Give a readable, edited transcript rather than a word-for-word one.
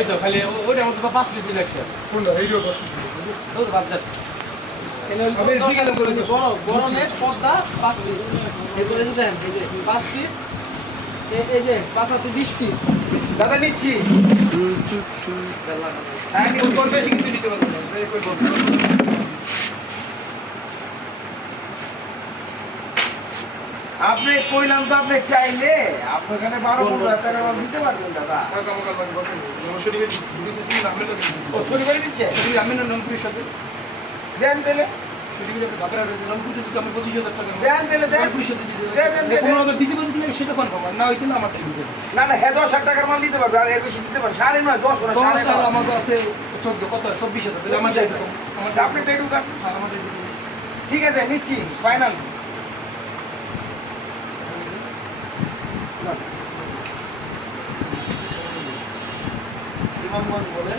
ওই তো খালি ওইটার মধ্যে 5 পিস লাগছে কোনটা এইটা 10 পিস আছে তোর বাদ দে বড় নেট পর্দা 5 পিস এগুলো যদি দেন এই যে 5 পিস এই যে 5 হাতে 20 পিস দাদা নিচ্ছি হ্যাঁ কোন করবে কিন্তু দিতে পারবো না এই কই বলবো আপনি কইলাম তো আপনি চাইলে আপনার এখানে 12-15 টাকা মাল দিতে পারবেন দাদা টাকা মোকাল মানে বলেন শনিবার দিতেছি না আমি লাগে দিতেছি ও শনিবার দিচ্ছে তুমি আমি না নমপুরের সাথে দেন তাহলে শনিবার আপনি বাপের আড়ে নমপুরে যদি আমি 25000 টাকা দেন তাহলে দেন নমপুরের সাথে দিতে দেন দেন 15,000 দিতে পারবেন কিনা সেটা কনফার্ম না হইতো না আমার টাইম দিতে না না হ্যাঁ 10,000 টাকার মাল দিতে পারবে আর এর বেশি দিতে পারবে 9.5 10 না 10 আমার কাছে 14 কত 24000 তাহলে আমার চাই আমার আপনি টাইটু কাট আমার ঠিক আছে নিচ্ছি ফাইনাল ইমামগঞ্জ বলে